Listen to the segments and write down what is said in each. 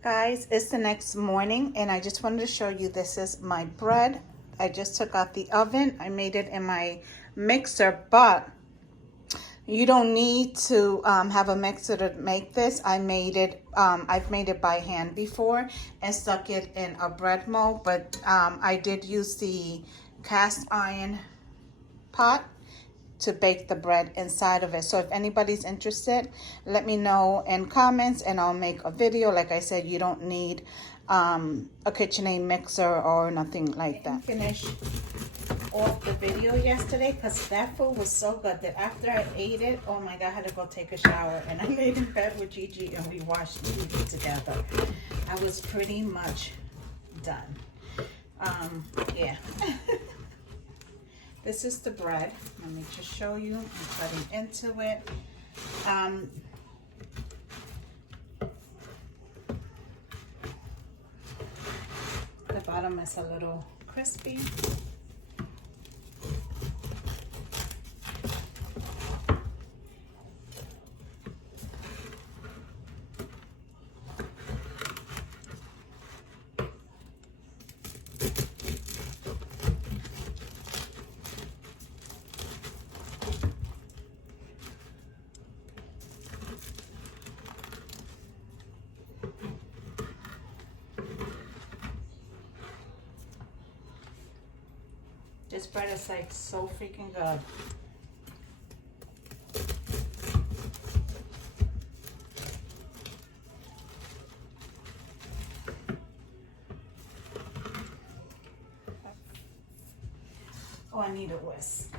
Guys, it's the next morning and I just wanted to show you this is my bread. I just took out the oven. I made it in my mixer, but you don't need to have a mixer to make this. I've made it by hand before and stuck it in a bread mold, but I did use the cast iron pot to bake the bread inside of it. So if anybody's interested, let me know in comments and I'll make a video. Like I said, you don't need a KitchenAid mixer or nothing like that. Finish off the video yesterday because that food was so good that after I ate it, oh my God, I had to go take a shower, and I laid in bed with Gigi and we watched TV together. I was pretty much done. Yeah. This is the bread. Let me just show you. I'm cutting into it. The bottom is a little crispy. This bread is like so freaking good. Oh, I need a whisk.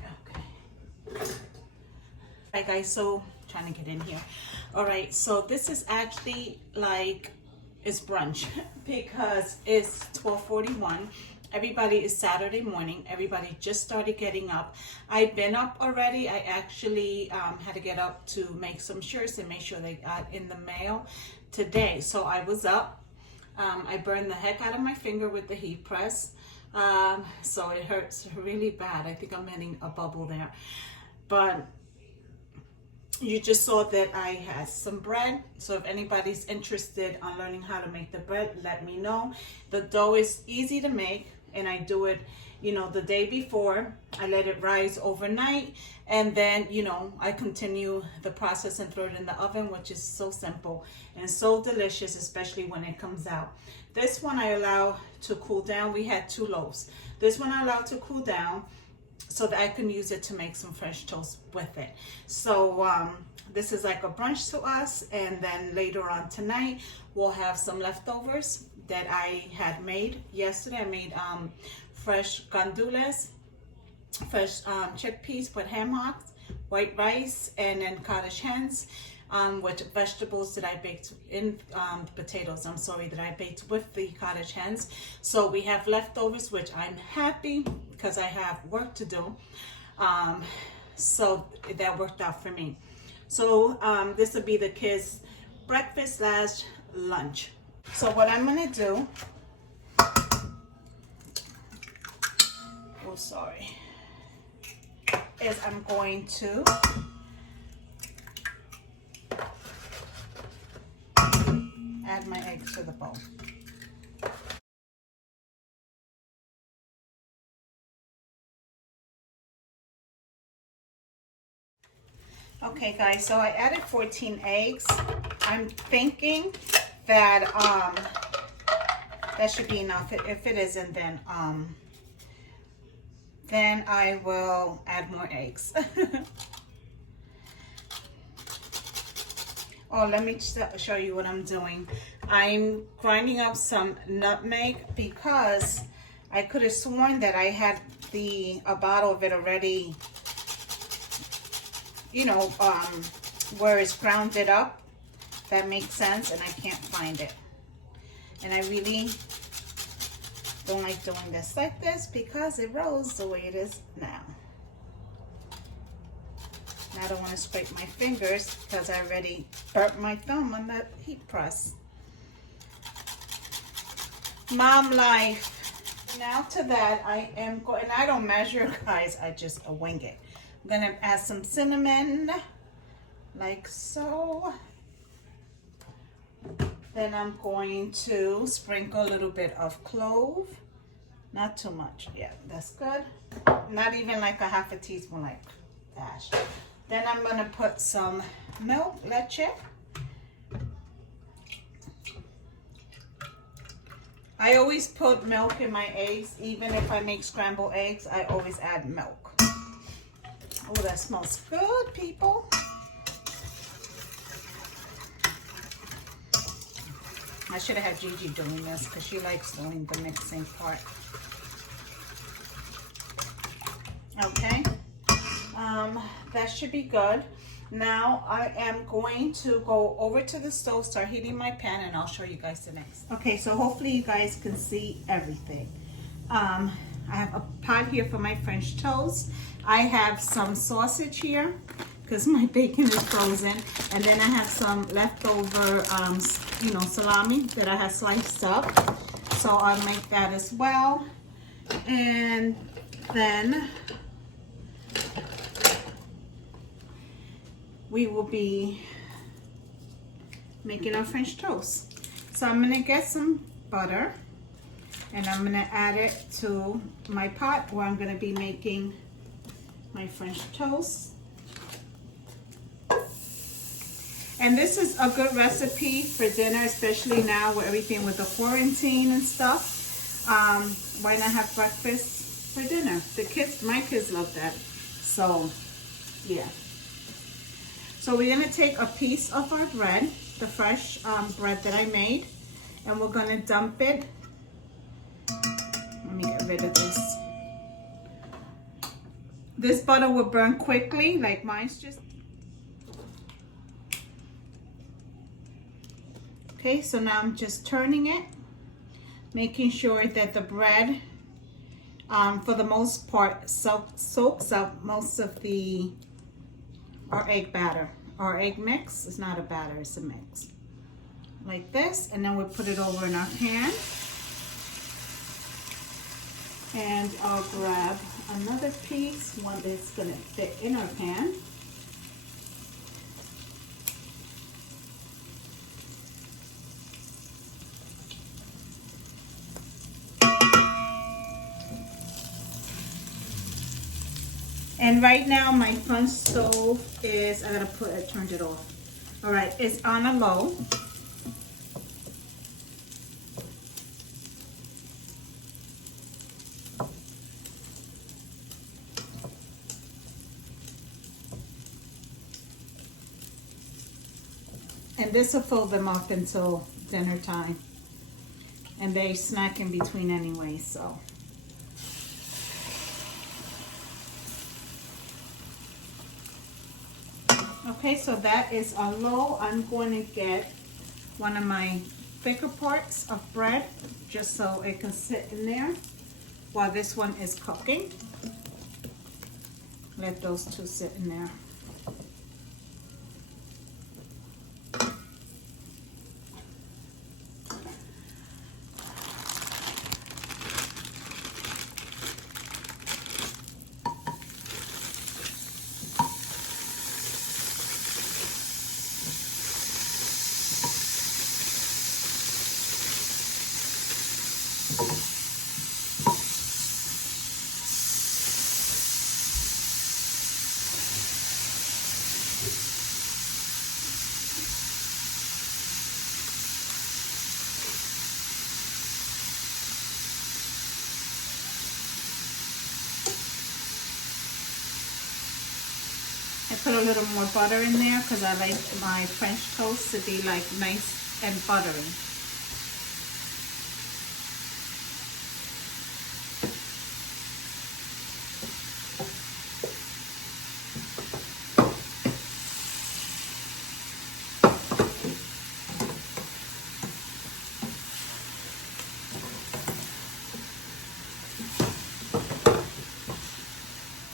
Okay. Alright guys, so trying to get in here. Alright, so this is actually like it's brunch because it's 12:41. Everybody is Saturday morning. Everybody just started getting up. I've been up already. I actually had to get up to make some shirts and make sure they got in the mail today. So I was up. I burned the heck out of my finger with the heat press. So it hurts really bad. I think I'm hitting a bubble there. But you just saw that I had some bread. So if anybody's interested on learning how to make the bread, let me know. The dough is easy to make. And I do it, you know, the day before. I let it rise overnight, and then, you know, I continue the process and throw it in the oven, which is so simple and so delicious, especially when it comes out. This one I allow to cool down. We had 2 loaves. This one I allow to cool down so that I can use it to make some fresh toast with it. So this is like a brunch to us, and then later on tonight we'll have some leftovers that I had made yesterday. I made fresh gandules, fresh chickpeas with ham hocks, white rice, and then cottage hens with vegetables that I baked in potatoes, I'm sorry, that I baked with the cottage hens. So we have leftovers, which I'm happy because I have work to do. So that worked out for me. So this will be the kids' breakfast / lunch. So what I'm gonna do, oh sorry, is I'm going to add my eggs to the bowl. Okay guys, so I added 14 eggs. I'm thinking that that should be enough. If it isn't, then I will add more eggs. Oh, let me show you what I'm doing. I'm grinding up some nutmeg because I could have sworn that I had a bottle of it already, you know, where it's grounded up. That makes sense, and I can't find it. And I really don't like doing this like this because it rolls the way it is now. And I don't want to scrape my fingers because I already burnt my thumb on that heat press. Mom life. Now to that, I am going, and I don't measure, guys, I just wing it. I'm gonna add some cinnamon, like so. Then I'm going to sprinkle a little bit of clove. Not too much. Yeah, that's good. Not even like a half a teaspoon, like dash. Then I'm going to put some milk, leche. I always put milk in my eggs. Even if I make scrambled eggs, I always add milk. Oh, that smells good, people. I should have had Gigi doing this because she likes doing the mixing part. Okay, that should be good. Now I am going to go over to the stove, start heating my pan, and I'll show you guys the next. Okay, so hopefully you guys can see everything. I have a pot here for my French toast. I have some sausage here because my bacon is frozen, and then I have some leftover, salami that I have sliced up. So I'll make that as well, and then we will be making our French toast. So I'm gonna get some butter and I'm gonna add it to my pot where I'm gonna be making my French toast. And this is a good recipe for dinner, especially now with everything with the quarantine and stuff. Why not have breakfast for dinner? My kids love that. So, yeah. So we're gonna take a piece of our bread, the fresh bread that I made, and we're gonna dump it. Let me get rid of this. This butter will burn quickly, like mine's just. Okay, so now I'm just turning it, making sure that the bread, for the most part, soaks up most of our egg batter. Our egg mix is not a batter, it's a mix. Like this, and then we put it over in our pan. And I'll grab another piece, one that's gonna fit in our pan. And right now my front stove is, I turned it off. All right, it's on a low. And this will fill them up until dinner time. And they snack in between anyway, so. Okay, so that is on low. I'm going to get one of my thicker parts of bread just so it can sit in there while this one is cooking. Let those two sit in there. I put a little more butter in there because I like my French toast to be like nice and buttery.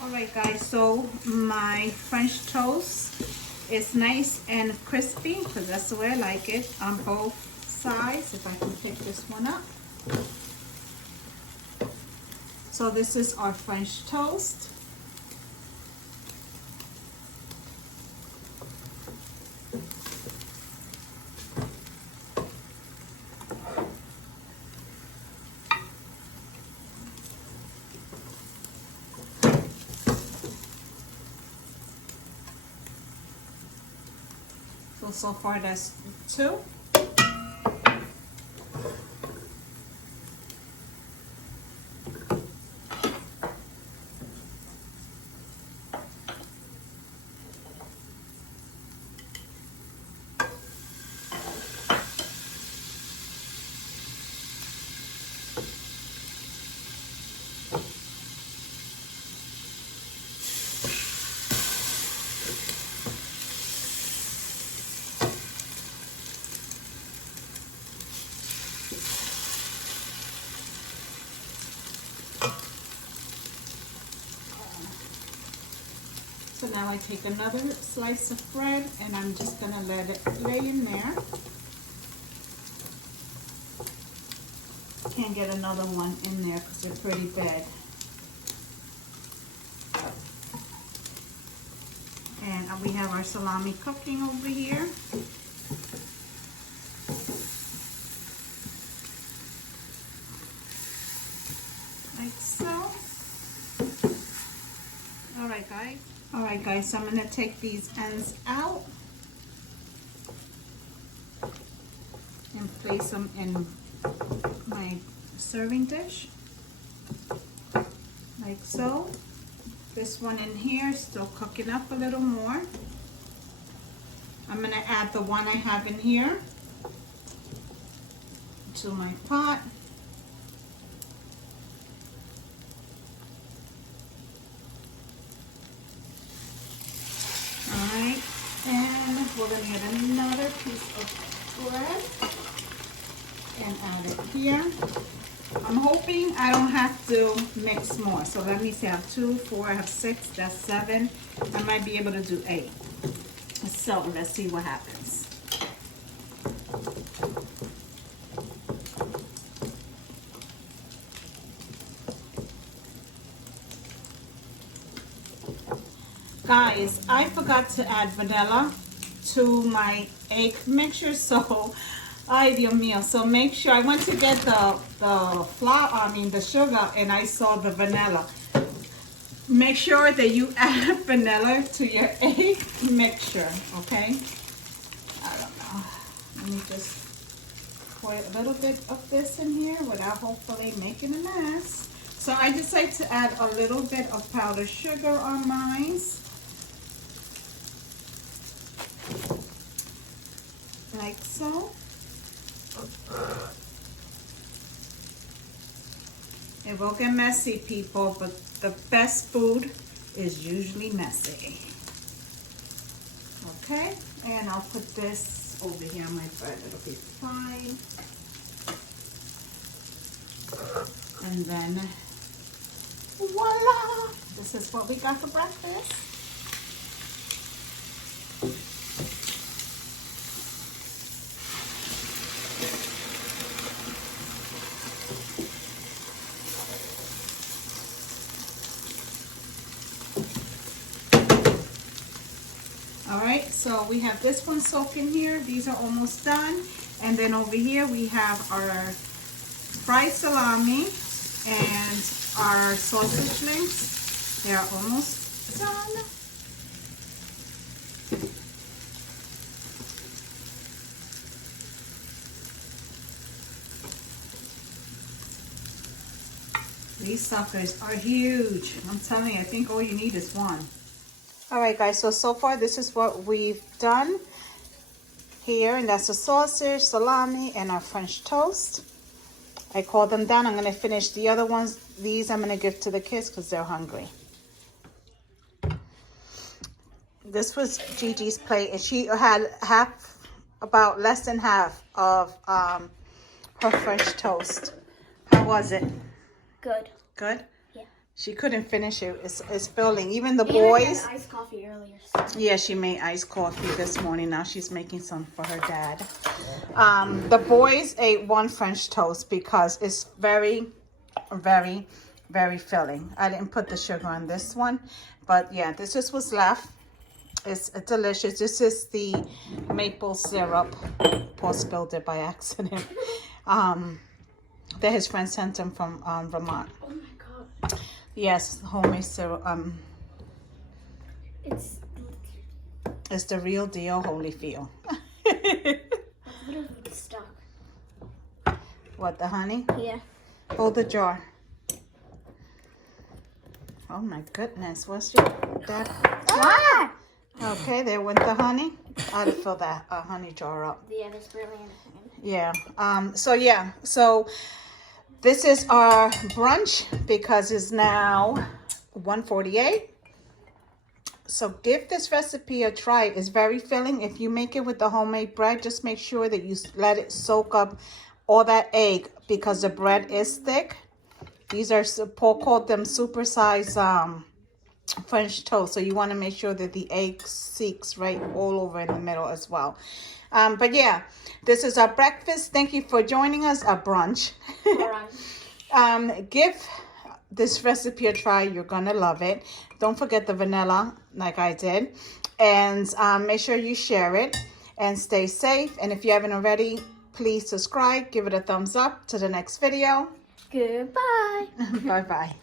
Alright guys, so my French toast is nice and crispy because that's the way I like it on both sides. If I can pick this one up. So this is our French toast. So far that's 2. So now I take another slice of bread and I'm just gonna let it lay in there. Can't get another one in there because they're pretty big. And we have our salami cooking over here. Like so. Alright guys, so I'm going to take these ends out and place them in my serving dish. Like so. This one in here is still cooking up a little more. I'm going to add the one I have in here to my pot. Alright, and we're going to get another piece of bread and add it here. I'm hoping I don't have to mix more. So let me see, I have 2, 4, I have 6, that's 7. I might be able to do 8. So let's see what happens. Guys, I forgot to add vanilla to my egg mixture, so ay Dios mío. So make sure, I went to get the the sugar, and I saw the vanilla. Make sure that you add vanilla to your egg mixture, okay? I don't know. Let me just pour a little bit of this in here without hopefully making a mess. So I decided to add a little bit of powdered sugar on mine. Like so. It will get messy, people, but the best food is usually messy. Okay, and I'll put this over here on my bread. It'll be fine. And then, voila! This is what we got for breakfast. Alright, so we have this one soaking here. These are almost done. And then over here we have our fried salami and our sausage links. They are almost done. These suckers are huge. I'm telling you, I think all you need is one. Alright guys, so far this is what we've done here, and that's the sausage, salami, and our French toast. I called them down. I'm going to finish the other ones. These I'm going to give to the kids because they're hungry. This was Gigi's plate, and she had about less than half of her French toast. How was it? Good. Good? Yeah. She couldn't finish it. It's filling. Even the boys. Had iced coffee earlier. So. Yeah, she made iced coffee this morning. Now she's making some for her dad. The boys ate one French toast because it's very, very, very filling. I didn't put the sugar on this one. But yeah, this just was left. It's delicious. This is the maple syrup. Paul spilled it by accident. That his friend sent him from Vermont. Oh my god. Yes, homemade syrup. It's It's the real deal, Holyfield. What if it's stuck? What, the honey? Yeah. Hold the jar. Oh my goodness, what's your that? Ah! Okay, there went the honey. I'd fill that honey jar up. Yeah, there's really anything. Yeah. So this is our brunch because it's now 1:48. So give this recipe a try. It's very filling. If you make it with the homemade bread, just make sure that you let it soak up all that egg because the bread is thick. These are, Paul called them supersized French toast. So you want to make sure that the egg seeks right all over in the middle as well. But yeah, this is our breakfast. Thank you for joining us, our brunch. Give this recipe a try. You're going to love it. Don't forget the vanilla like I did. And make sure you share it and stay safe. And if you haven't already, please subscribe. Give it a thumbs up to the next video. Goodbye. Bye-bye.